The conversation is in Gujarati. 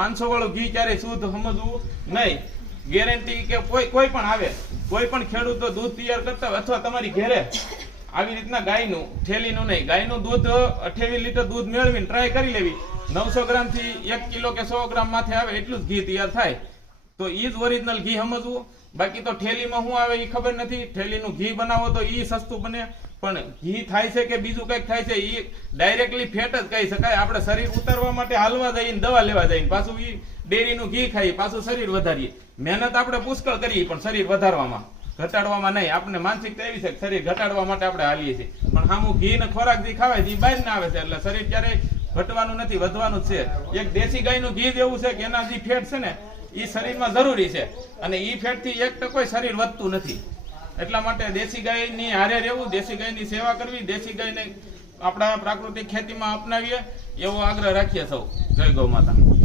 500 વાળું ઘી ક્યારેય શુદ્ધ સમજવું નહીં. ગેરંટી કે કોઈ પણ આવે, કોઈ પણ ખેડૂતો દૂધ તૈયાર કરતા હોય અથવા તમારી ઘરે આવી રીતના ગાયનું, થેલીનું નહીં, ગાયનું દૂધ 28 લીટર દૂધ મેળવીને ટ્રાય કરી લેવી. 900 ગ્રામ થી 1 કિલો કે 100 ગ્રામ માથે આવે એટલું જ ઘી તૈયાર થાય, તો ઈ જ ઓરિજિનલ ઘી સમજવું. બાકી તો થેલીમાં શું આવે એ ખબર નથી. થેલીનું ઘી બનાવો તો ઈ સસ્તું બને, પણ ઘી થાય છે કે બીજું કંઈક થાય છે એ ડાયરેક્ટલી ફેટ જ કહી શકાય. આપણે શરીર ઉતારવા માટે હાલવા જઈને દવા લેવા જઈને પાછું ઈ ડેરીનું ઘી ખાઈ પાછું શરીર વધારીએ. મહેનત આપણે પુષ્કળ કરીએ પણ શરીર વધારવામાં, ઘટાડવામાં નહીં. આપણે માનસિકતા એવી છે કે શરીર ઘટાડવા માટે આપણે હાલીએ છીએ, પણ સામું ઘી ને ખોરાક જે ખાવાય છે એ બહાર ના આવે છે, એટલે શરીર ક્યારેય ઘટવાનું નથી, વધવાનું જ છે. એક દેશી ગાયનું ઘી જ એવું છે કે એના જે ફેટ છે ને એ શરીરમાં જરૂરી છે, અને એ ફેટ થી 1% શરીર વધતું નથી. એટલા માટે દેશી ગાયની હારે રહેવું, દેશી ગાયની સેવા કરવી, દેશી ગાયને આપણા પ્રાકૃતિક ખેતીમાં અપનાવીએ એવો આગ્રહ રાખીએ સૌ. જય ગૌ માતા.